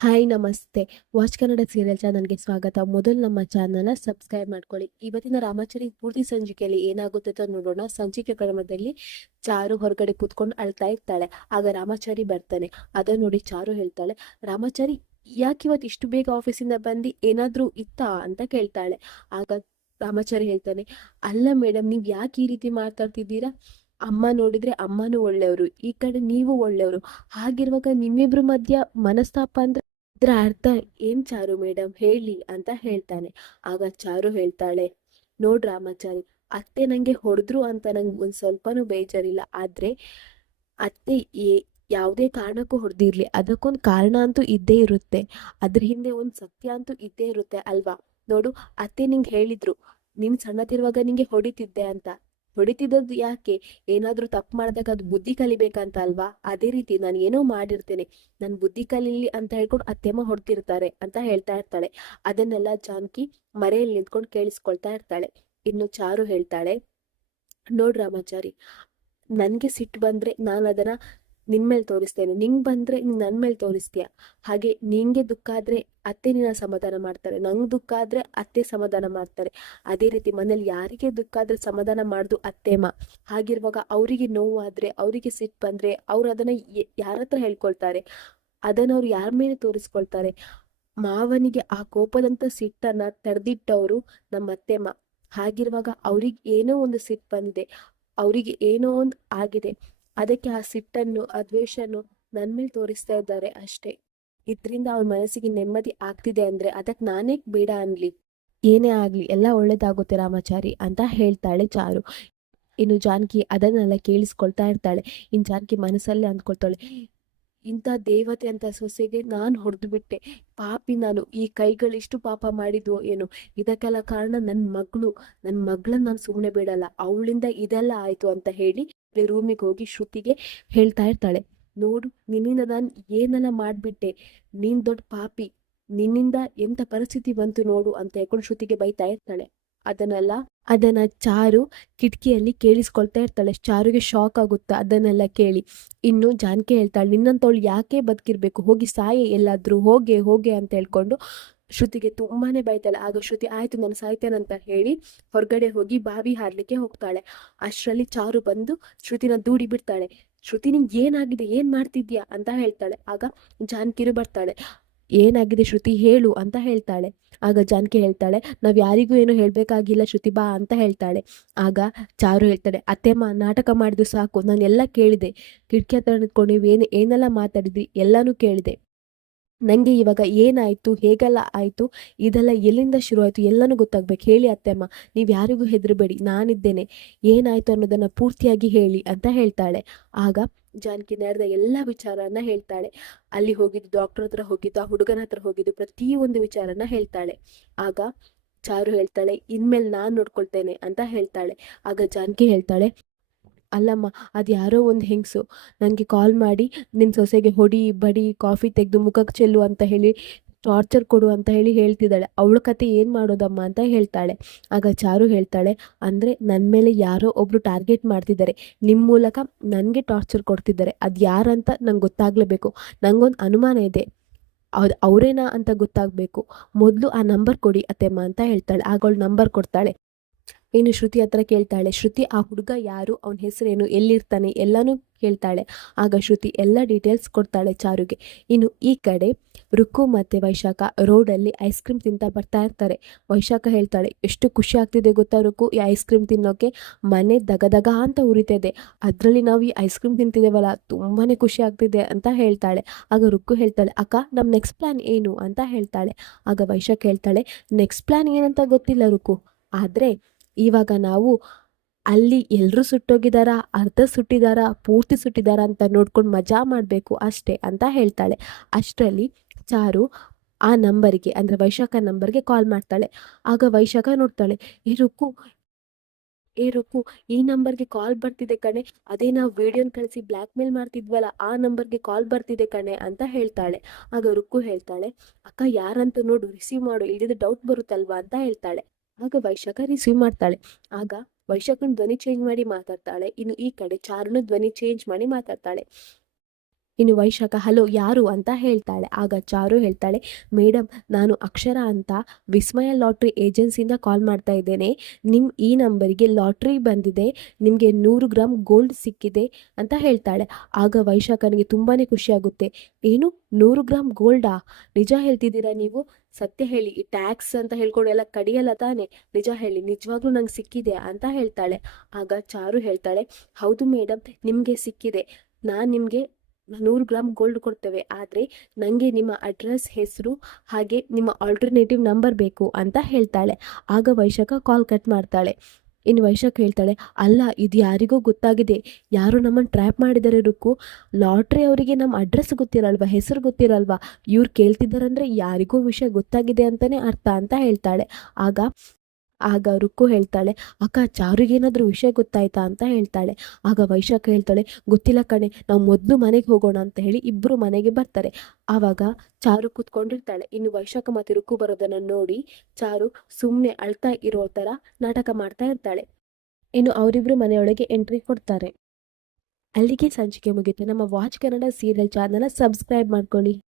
Hi ನಮಸ್ತೆ. Watch Kannada serial ಚಾನಲ್‌ಗೆ ಸ್ವಾಗತ. ಮೊದಲು ನಮ್ಮ ಚಾನಲ್‌ನ ಸಬ್ಸ್ಕ್ರೈಬ್ ಮಾಡ್ಕೊಳ್ಳಿ. ಇವತ್ತಿನ ರಾಮಾಚಾರಿ ಪೂರ್ತಿ ಸಂಚಿಕೆಯಲ್ಲಿ ಏನಾಗುತ್ತೆ ಅಂತ ನೋಡೋಣ. ಸಂಚಿಕೆ ಕ್ರಮದಲ್ಲಿ ಚಾರು ಹೊರಗಡೆ ಕೂತ್ಕೊಂಡು ಅಳ್ತಾ ಇರ್ತಾಳೆ. ಆಗ ರಾಮಾಚಾರಿ ಬರ್ತಾನೆ. ಅದನ್ನ ನೋಡಿ ಚಾರು ಹೇಳ್ತಾಳೆ, ರಾಮಾಚಾರಿ ಯಾಕೆ ಇವತ್ತು ಇಷ್ಟು ಬೇಗ ಆಫೀಸಿಂದ ಬಂದು ಏನಾದರೂ ಇತ್ತಾ ಅಂತ ಕೇಳ್ತಾಳೆ. ಆಗ ರಾಮಾಚಾರಿ ಹೇಳ್ತಾನೆ, ಅಲ್ಲ ಮೇಡಮ್, ನೀವು ಯಾಕೆ ಈ ರೀತಿ ಮಾತಾಡ್ತಿದ್ದೀರಾ? ಅಮ್ಮ ನೋಡಿದ್ರೆ ಅಮ್ಮನೂ ಒಳ್ಳೆಯವರು, ಈ ಕಡೆ ನೀವು ಒಳ್ಳೆಯವರು. ಹಾಗಿರುವಾಗ ನಿಮ್ಮಿಬ್ರ ಮಧ್ಯ ಮನಸ್ತಾಪ ಅಂದ್ರೆ ಇದ್ರ ಅರ್ಥ ಏನ್ ಚಾರು ಮೇಡಮ್ ಹೇಳಿ ಅಂತ ಹೇಳ್ತಾನೆ. ಆಗ ಚಾರು ಹೇಳ್ತಾಳೆ, ನೋಡ್ ರಾಮಾಚಾರಿ, ಅತ್ತೆ ನಂಗೆ ಹೊಡೆದ್ರು ಅಂತ ನಂಗೆ ಒಂದ್ ಸ್ವಲ್ಪನೂ ಬೇಜಾರಿಲ್ಲ. ಆದ್ರೆ ಅತ್ತೆ ಯಾವುದೇ ಕಾರಣಕ್ಕೂ ಹೊಡೆದಿರ್ಲಿ, ಅದಕ್ಕೊಂದು ಕಾರಣ ಅಂತೂ ಇದ್ದೇ ಇರುತ್ತೆ. ಅದ್ರ ಹಿಂದೆ ಒಂದು ಸತ್ಯ ಅಂತೂ ಇದ್ದೇ ಇರುತ್ತೆ ಅಲ್ವಾ? ನೋಡು, ಅತ್ತೆ ನಿಂಗೆ ಹೇಳಿದ್ರು ನೀನ್ ಸಣ್ಣತಿರುವಾಗ ನಿಂಗೆ ಹೊಡಿತಿದ್ದೆ ಅಂತ. ಹೊಡಿತಿದ್ದದ್ದು ಯಾಕೆ? ಏನಾದ್ರೂ ತಪ್ಪು ಮಾಡಿದಾಗ ಅದು ಬುದ್ಧಿ ಕಲಿಬೇಕಂತ ಅಲ್ವಾ? ಅದೇ ರೀತಿ ನಾನು ಏನೋ ಮಾಡಿರ್ತೇನೆ, ನನ್ ಬುದ್ಧಿ ಕಲೀಲಿ ಅಂತ ಹೇಳ್ಕೊಂಡು ಅತ್ತೆಮ್ಮ ಹೊಡ್ತಿರ್ತಾರೆ ಅಂತ ಹೇಳ್ತಾ ಇರ್ತಾಳೆ. ಅದನ್ನೆಲ್ಲ ಜಾನಕಿ ಮರೆಯಲ್ಲಿ ನಿಂತ್ಕೊಂಡು ಕೇಳಿಸ್ಕೊಳ್ತಾ ಇರ್ತಾಳೆ. ಇನ್ನು ಚಾರು ಹೇಳ್ತಾಳೆ, ನೋಡ್ ರಾಮಾಚಾರಿ, ನನ್ಗೆ ಸಿಟ್ಟು ಬಂದ್ರೆ ನಾನು ಅದನ್ನ ನಿನ್ ಮೇಲೆ ತೋರಿಸ್ತೇನೆ, ನಿಂಗ್ ಬಂದ್ರೆ ನೀನ್ ನನ್ ಮೇಲೆ ತೋರಿಸ್ತೀಯ. ಹಾಗೆ ನಿಂಗೆ ದುಃಖ ಆದ್ರೆ ಅತ್ತೆ ನಿನ್ನ ಸಮಾಧಾನ ಮಾಡ್ತಾರೆ, ನಂಗ್ ದುಃಖ ಆದ್ರೆ ಅತ್ತೆ ಸಮಾಧಾನ ಮಾಡ್ತಾರೆ. ಅದೇ ರೀತಿ ಮನೇಲಿ ಯಾರಿಗೆ ದುಃಖ ಆದ್ರೆ ಸಮಾಧಾನ ಮಾಡುದು ಅತ್ತೆಮ್ಮ. ಹಾಗಿರುವಾಗ ಅವರಿಗೆ ನೋವಾದ್ರೆ, ಅವರಿಗೆ ಸಿಟ್ಟು ಬಂದ್ರೆ ಅವ್ರು ಅದನ್ನ ಯಾರ ಹತ್ರ ಹೇಳ್ಕೊಳ್ತಾರೆ? ಅದನ್ನ ಅವ್ರು ಯಾರ ಮೇಲೆ ತೋರಿಸ್ಕೊಳ್ತಾರೆ? ಮಾವನಿಗೆ ಆ ಕೋಪದಂತ ಸಿಟ್ಟನ್ನ ತಡೆದಿಟ್ಟವರು ನಮ್ಮ ಅತ್ತೆಮ್ಮ. ಹಾಗಿರುವಾಗ ಅವ್ರಿಗೆ ಏನೋ ಒಂದು ಸಿಟ್ಟು ಬಂದಿದೆ, ಅವರಿಗೆ ಏನೋ ಒಂದು ಆಗಿದೆ. ಅದಕ್ಕೆ ಆ ಸಿಟ್ಟನ್ನು, ಆ ದ್ವೇಷನ್ನು ನನ್ ಮೇಲೆ ತೋರಿಸ್ತಾ ಇದ್ದಾರೆ ಅಷ್ಟೇ. ಇದ್ರಿಂದ ಅವ್ರ ಮನಸ್ಸಿಗೆ ನೆಮ್ಮದಿ ಆಗ್ತಿದೆ ಅಂದ್ರೆ ಅದಕ್ಕೆ ನಾನೇ ಬೇಡ ಅನ್ಲಿ? ಏನೇ ಆಗ್ಲಿ ಎಲ್ಲ ಒಳ್ಳೇದಾಗುತ್ತೆ ರಾಮಾಚಾರಿ ಅಂತ ಹೇಳ್ತಾಳೆ ಚಾರು. ಇನ್ನು ಜಾನಕಿ ಅದನ್ನೆಲ್ಲ ಕೇಳಿಸ್ಕೊಳ್ತಾ ಇರ್ತಾಳೆ. ಇನ್ ಜಾನಕಿ ಮನಸ್ಸಲ್ಲೇ ಅಂದ್ಕೊಳ್ತಾಳೆ, ಇಂಥ ದೇವತೆ ಅಂತ ಸೊಸೆಗೆ ನಾನು ಹೊಡೆದು ಬಿಟ್ಟೆ, ಪಾಪಿ ನಾನು, ಈ ಕೈಗಳಿಷ್ಟು ಪಾಪ ಮಾಡಿದ್ವು ಏನು? ಇದಕ್ಕೆಲ್ಲ ಕಾರಣ ನನ್ನ ಮಗಳನ್ನ ನಾನು ಸುಮ್ಮನೆ ಬಿಡಲ್ಲ, ಅವಳಿಂದ ಇದೆಲ್ಲ ಆಯ್ತು ಅಂತ ಹೇಳಿ ರೂಮಿಗೆ ಹೋಗಿ ಶ್ರುತಿಗೆ ಹೇಳ್ತಾ ಇರ್ತಾಳೆ, ನೋಡು ನಿನ್ನಿಂದ ನಾನು ಏನೆಲ್ಲ ಮಾಡ್ಬಿಟ್ಟೆ, ನೀನ್ ದೊಡ್ಡ ಪಾಪಿ, ನಿನ್ನಿಂದ ಎಂತ ಪರಿಸ್ಥಿತಿ ಬಂತು ನೋಡು ಅಂತ ಹೇಳ್ಕೊಂಡು ಶ್ರುತಿಗೆ ಬೈತಾ ಇರ್ತಾಳೆ. ಅದನ್ನೆಲ್ಲ ಅದನ್ನ ಚಾರು ಕಿಟಕಿಯಲ್ಲಿ ಕೇಳಿಸ್ಕೊಳ್ತಾ ಇರ್ತಾಳೆ. ಚಾರುಗೆ ಶಾಕ್ ಆಗುತ್ತೆ ಅದನ್ನೆಲ್ಲ ಕೇಳಿ. ಇನ್ನು ಜಾನಕಿ ಹೇಳ್ತಾಳೆ, ನಿನ್ನಂತವಳು ಯಾಕೆ ಬದುಕಿರ್ಬೇಕು, ಹೋಗಿ ಸಾಯೆ ಎಲ್ಲಾದ್ರೂ, ಹೋಗೆ ಹೋಗೆ ಅಂತ ಹೇಳ್ಕೊಂಡು ಶ್ರುತಿಗೆ ತುಂಬಾನೇ ಬೈತಾಳೆ. ಆಗ ಶ್ರುತಿ ಆಯ್ತು ನಾನು ಸಾಯ್ತೇನಂತ ಹೇಳಿ ಹೊರಗಡೆ ಹೋಗಿ ಬಾವಿ ಹಾರ್ಲಿಕ್ಕೆ ಹೋಗ್ತಾಳೆ. ಅಷ್ಟರಲ್ಲಿ ಚಾರು ಬಂದು ಶ್ರುತಿನ ದೂಡಿ ಬಿಡ್ತಾಳೆ. ಶ್ರುತಿ ನಿಂಗೆ ಏನಾಗಿದೆ, ಏನ್ ಮಾಡ್ತಿದ್ಯಾ ಅಂತ ಹೇಳ್ತಾಳೆ. ಆಗ ಜಾನಕಿರು ಬರ್ತಾಳೆ. ಏನಾಗಿದೆ ಶ್ರುತಿ ಹೇಳು ಅಂತ ಹೇಳ್ತಾಳೆ. ಆಗ ಜಾನಕಿ ಹೇಳ್ತಾಳೆ, ನಾವ್ ಯಾರಿಗೂ ಏನು ಹೇಳ್ಬೇಕಾಗಿಲ್ಲ ಶ್ರುತಿ, ಬಾ ಅಂತ ಹೇಳ್ತಾಳೆ. ಆಗ ಚಾರು ಹೇಳ್ತಾಳೆ, ಅತ್ತೆಮ್ಮ ನಾಟಕ ಮಾಡಿದ್ದು ಸಾಕು, ನಾನು ಎಲ್ಲ ಕೇಳಿದೆ, ಕಿಟಕಿ ಹತ್ರ ನಿಂತ್ಕೊಂಡು ನೀವು ಏನೆಲ್ಲ ಮಾತಾಡಿದ್ರಿ ಎಲ್ಲಾನು ಕೇಳಿದೆ. ನಂಗೆ ಇವಾಗ ಏನಾಯ್ತು, ಹೇಗೆಲ್ಲ ಆಯ್ತು, ಇದೆಲ್ಲ ಎಲ್ಲಿಂದ ಶುರು ಆಯ್ತು ಎಲ್ಲನೂ ಗೊತ್ತಾಗ್ಬೇಕು, ಹೇಳಿ ಅತ್ತೆಮ್ಮ, ನೀವ್ ಯಾರಿಗೂ ಹೆದರಬೇಡಿ, ನಾನಿದ್ದೇನೆ, ಏನಾಯ್ತು ಅನ್ನೋದನ್ನ ಪೂರ್ತಿಯಾಗಿ ಹೇಳಿ ಅಂತ ಹೇಳ್ತಾಳೆ. ಆಗ ಜಾನಕಿ ನಡೆದ ಎಲ್ಲ ವಿಚಾರನ ಹೇಳ್ತಾಳೆ. ಅಲ್ಲಿ ಹೋಗಿದ್ದು, ಡಾಕ್ಟರ್ ಹತ್ರ ಹೋಗಿದ್ದು, ಆ ಹುಡುಗನ ಹತ್ರ ಹೋಗಿದ್ದು, ಪ್ರತಿಯೊಂದು ವಿಚಾರನ ಹೇಳ್ತಾಳೆ. ಆಗ ಚಾರು ಹೇಳ್ತಾಳೆ, ಇನ್ಮೇಲೆ ನಾನ್ ನೋಡ್ಕೊಳ್ತೇನೆ ಅಂತ ಹೇಳ್ತಾಳೆ. ಆಗ ಜಾನಕಿ ಹೇಳ್ತಾಳೆ, ಅಲ್ಲಮ್ಮ, ಅದು ಯಾರೋ ಒಂದು ಹೆಂಗಸು ನನಗೆ ಕಾಲ್ ಮಾಡಿ ನಿನ್ನ ಸೊಸೆಗೆ ಹೊಡಿ ಬಡಿ ಕಾಫಿ ತೆಗೆದು ಮುಖಕ್ಕೆ ಚೆಲ್ಲು ಅಂತ ಹೇಳಿ ಟಾರ್ಚರ್ ಕೊಡು ಅಂತ ಹೇಳಿ ಹೇಳ್ತಿದ್ದಾಳೆ. ಅವಳ ಕತೆ ಏನು ಮಾಡೋದಮ್ಮ ಅಂತ ಹೇಳ್ತಾಳೆ. ಆಗ ಚಾರು ಹೇಳ್ತಾಳೆ, ಅಂದರೆ ನನ್ನ ಮೇಲೆ ಯಾರೋ ಒಬ್ರು ಟಾರ್ಗೆಟ್ ಮಾಡ್ತಿದ್ದಾರೆ, ನಿಮ್ಮ ಮೂಲಕ ನನಗೆ ಟಾರ್ಚರ್ ಕೊಡ್ತಿದ್ದಾರೆ, ಅದು ಯಾರಂತ ನಂಗೆ ಗೊತ್ತಾಗಲೇಬೇಕು, ನಂಗೊಂದು ಅನುಮಾನ ಇದೆ, ಅದು ಅವರೇನಾ ಅಂತ ಗೊತ್ತಾಗಬೇಕು, ಮೊದಲು ಆ ನಂಬರ್ ಕೊಡಿ ಅತ್ತೆಮ್ಮ ಅಂತ ಹೇಳ್ತಾಳೆ. ಆಗ ಅವಳು ನಂಬರ್ ಕೊಡ್ತಾಳೆ. ಇನ್ನು ಶ್ರುತಿ ಹತ್ರ ಕೇಳ್ತಾಳೆ, ಶ್ರುತಿ ಆ ಹುಡುಗ ಯಾರು, ಅವನ ಹೆಸರೇನು, ಎಲ್ಲಿರ್ತಾನೆ ಎಲ್ಲಾನು ಕೇಳ್ತಾಳೆ. ಆಗ ಶ್ರುತಿ ಎಲ್ಲ ಡೀಟೇಲ್ಸ್ ಕೊಡ್ತಾಳೆ ಚಾರುಗೆ. ಇನ್ನು ಈ ಕಡೆ ರುಕ್ಕು ಮತ್ತೆ ವೈಶಾಖ ರೋಡಲ್ಲಿ ಐಸ್ ಕ್ರೀಮ್ ತಿಂತಾ ಬರ್ತಾ ಇರ್ತಾರೆ. ವೈಶಾಖ ಹೇಳ್ತಾಳೆ, ಎಷ್ಟು ಖುಷಿ ಆಗ್ತಿದೆ ಗೊತ್ತಾ ರುಕ್ಕು, ಈ ಐಸ್ ಕ್ರೀಮ್ ತಿನ್ನೋಕೆ ಮನೆ ದಗದಗ ಅಂತ ಉರಿತಿದೆ, ಅದರಲ್ಲಿ ನಾವು ಈ ಐಸ್ ಕ್ರೀಮ್ ತಿಂತಿದ್ದೇವಲ್ಲ, ತುಂಬಾನೇ ಖುಷಿ ಆಗ್ತಿದೆ ಅಂತ ಹೇಳ್ತಾಳೆ. ಆಗ ರುಕ್ಕು ಹೇಳ್ತಾಳೆ, ಅಕ್ಕ ನಮ್ಮ ನೆಕ್ಸ್ಟ್ ಪ್ಲಾನ್ ಏನು ಅಂತ ಹೇಳ್ತಾಳೆ. ಆಗ ವೈಶಾಖ ಹೇಳ್ತಾಳೆ, ನೆಕ್ಸ್ಟ್ ಪ್ಲಾನ್ ಏನಂತ ಗೊತ್ತಿಲ್ಲ ರುಕ್ಕು, ಆದ್ರೆ ಇವಾಗ ನಾವು ಅಲ್ಲಿ ಎಲ್ರೂ ಸುಟ್ಟೋಗಿದಾರ, ಅರ್ಧ ಸುಟ್ಟಿದಾರ, ಪೂರ್ತಿ ಸುಟ್ಟಿದಾರ ಅಂತ ನೋಡ್ಕೊಂಡು ಮಜಾ ಮಾಡಬೇಕು ಅಷ್ಟೇ ಅಂತ ಹೇಳ್ತಾಳೆ. ಅಷ್ಟರಲ್ಲಿ ಚಾರು ಆ ನಂಬರ್ಗೆ, ಅಂದ್ರೆ ವೈಶಾಖ ನಂಬರ್ಗೆ ಕಾಲ್ ಮಾಡ್ತಾಳೆ. ಆಗ ವೈಶಾಖ ನೋಡ್ತಾಳೆ, ಏ ರುಕ್ಕು, ಏ ರುಕ್ಕು, ಈ ನಂಬರ್ಗೆ ಕಾಲ್ ಬರ್ತಿದೆ ಕಣೆ, ಅದೇ ನಾವು ವಿಡಿಯೋನ ಕಳಿಸಿ ಬ್ಲ್ಯಾಕ್ ಮೇಲ್ ಮಾಡ್ತಿದ್ವಲ್ಲ ಆ ನಂಬರ್ಗೆ ಕಾಲ್ ಬರ್ತಿದೆ ಕಣೆ ಅಂತ ಹೇಳ್ತಾಳೆ. ಆಗ ರುಕ್ಕು ಹೇಳ್ತಾಳೆ, ಅಕ್ಕ ಯಾರಂತ ನೋಡು, ರಿಸೀವ್ ಮಾಡು, ಇಲ್ಲದಿದ್ರೆ ಡೌಟ್ ಬರುತ್ತಲ್ವಾ ಅಂತ ಹೇಳ್ತಾಳೆ. ಆಗ ವೈಶಾಖ ರಿಸೀವ್ ಮಾಡ್ತಾಳೆ. ಆಗ ವೈಶಾಖನ ಧ್ವನಿ ಚೇಂಜ್ ಮಾಡಿ ಮಾತಾಡ್ತಾಳೆ. ಇನ್ನು ಈ ಕಡೆ ಚಾರುನ ಧ್ವನಿ ಚೇಂಜ್ ಮಾಡಿ ಮಾತಾಡ್ತಾಳೆ. ಇನ್ನು ವೈಶಾಖ ಹಲೋ ಯಾರು ಅಂತ ಹೇಳ್ತಾಳೆ. ಆಗ ಚಾರು ಹೇಳ್ತಾಳೆ, ಮೇಡಮ್ ನಾನು ಅಕ್ಷರ ಅಂತ ವಿಸ್ಮಯ ಲಾಟ್ರಿ ಏಜೆನ್ಸಿಯಿಂದ ಕಾಲ್ ಮಾಡ್ತಾ ಇದ್ದೇನೆ. ನಿಮ್ಮ ಈ ನಂಬರಿಗೆ ಲಾಟ್ರಿ ಬಂದಿದೆ, ನಿಮಗೆ 100 ಗ್ರಾಮ್ ಗೋಲ್ಡ್ ಸಿಕ್ಕಿದೆ ಅಂತ ಹೇಳ್ತಾಳೆ. ಆಗ ವೈಶಾಖನಿಗೆ ತುಂಬಾ ಖುಷಿಯಾಗುತ್ತೆ. ಏನು 100 ಗ್ರಾಮ್ ಗೋಲ್ಡಾ? ನಿಜ ಹೇಳ್ತಿದ್ದೀರಾ ನೀವು? ಸತ್ಯ ಹೇಳಿ, ಈ ಟ್ಯಾಕ್ಸ್ ಅಂತ ಹೇಳ್ಕೊಂಡು ಎಲ್ಲ ಕಡಿಯಲ್ಲ ತಾನೆ, ನಿಜ ಹೇಳಿ, ನಿಜವಾಗ್ಲೂ ನಂಗೆ ಸಿಕ್ಕಿದೆ ಅಂತ ಹೇಳ್ತಾಳೆ. ಆಗ ಚಾರು ಹೇಳ್ತಾಳೆ, ಹೌದು ಮೇಡಮ್ ನಿಮಗೆ ಸಿಕ್ಕಿದೆ, ನಾನು ನಿಮಗೆ 100 ಗ್ರಾಮ್ ಗೋಲ್ಡ್ ಕೊಡ್ತೇವೆ, ಆದರೆ ನನಗೆ ನಿಮ್ಮ ಅಡ್ರೆಸ್, ಹೆಸರು ಹಾಗೆ ನಿಮ್ಮ ಆಲ್ಟರ್ನೇಟಿವ್ ನಂಬರ್ ಬೇಕು ಅಂತ ಹೇಳ್ತಾಳೆ. ಆಗ ವೈಶಾಖ ಕಾಲ್ ಕಟ್ ಮಾಡ್ತಾಳೆ. ಇನ್ನು ವೈಶಾಖ ಹೇಳ್ತಾಳೆ, ಅಲ್ಲ ಇದು ಯಾರಿಗೋ ಗೊತ್ತಾಗಿದೆ, ಯಾರು ನಮ್ಮನ್ನು ಟ್ರ್ಯಾಪ್ ಮಾಡಿದ್ದಾರೆ ರುಕ್ಕು. ಲಾಟ್ರಿ ಅವರಿಗೆ ನಮ್ಮ ಅಡ್ರೆಸ್ ಗೊತ್ತಿರಲ್ವಾ, ಹೆಸರು ಗೊತ್ತಿರಲ್ವಾ, ಇವ್ರು ಕೇಳ್ತಿದ್ದಾರಂದ್ರೆ ಯಾರಿಗೋ ವಿಷಯ ಗೊತ್ತಾಗಿದೆ ಅಂತಲೇ ಅರ್ಥ ಅಂತ ಹೇಳ್ತಾಳೆ. ಆಗ ರುಕ್ಕು ಹೇಳ್ತಾಳೆ, ಅಕ್ಕ ಚಾರುಗೇನಾದರೂ ವಿಷಯ ಗೊತ್ತಾಯ್ತಾ ಅಂತ ಹೇಳ್ತಾಳೆ. ಆಗ ವೈಶಾಖ ಹೇಳ್ತಾಳೆ, ಗೊತ್ತಿಲ್ಲ ಕಣೆ, ನಾವು ಮೊದಲು ಮನೆಗೆ ಹೋಗೋಣ ಅಂತ ಹೇಳಿ ಇಬ್ಬರು ಮನೆಗೆ ಬರ್ತಾರೆ. ಆವಾಗ ಚಾರು ಕೂತ್ಕೊಂಡಿರ್ತಾಳೆ. ಇನ್ನು ವೈಶಾಖ ಮತ್ತು ರುಕ್ಕು ಬರೋದನ್ನು ನೋಡಿ ಚಾರು ಸುಮ್ಮನೆ ಅಳ್ತಾ ಇರೋ ಥರ ನಾಟಕ ಮಾಡ್ತಾ ಇರ್ತಾಳೆ. ಇನ್ನು ಅವರಿಬ್ಬರು ಮನೆಯೊಳಗೆ ಎಂಟ್ರಿ ಕೊಡ್ತಾರೆ. ಅಲ್ಲಿಗೆ ಸಂಚಿಕೆ ಮುಗಿತು. ನಮ್ಮ ವಾಚ್ ಕನ್ನಡ ಸೀರಿಯಲ್ ಚಾನಲ್ನ ಸಬ್ಸ್ಕ್ರೈಬ್ ಮಾಡ್ಕೊಳ್ಳಿ.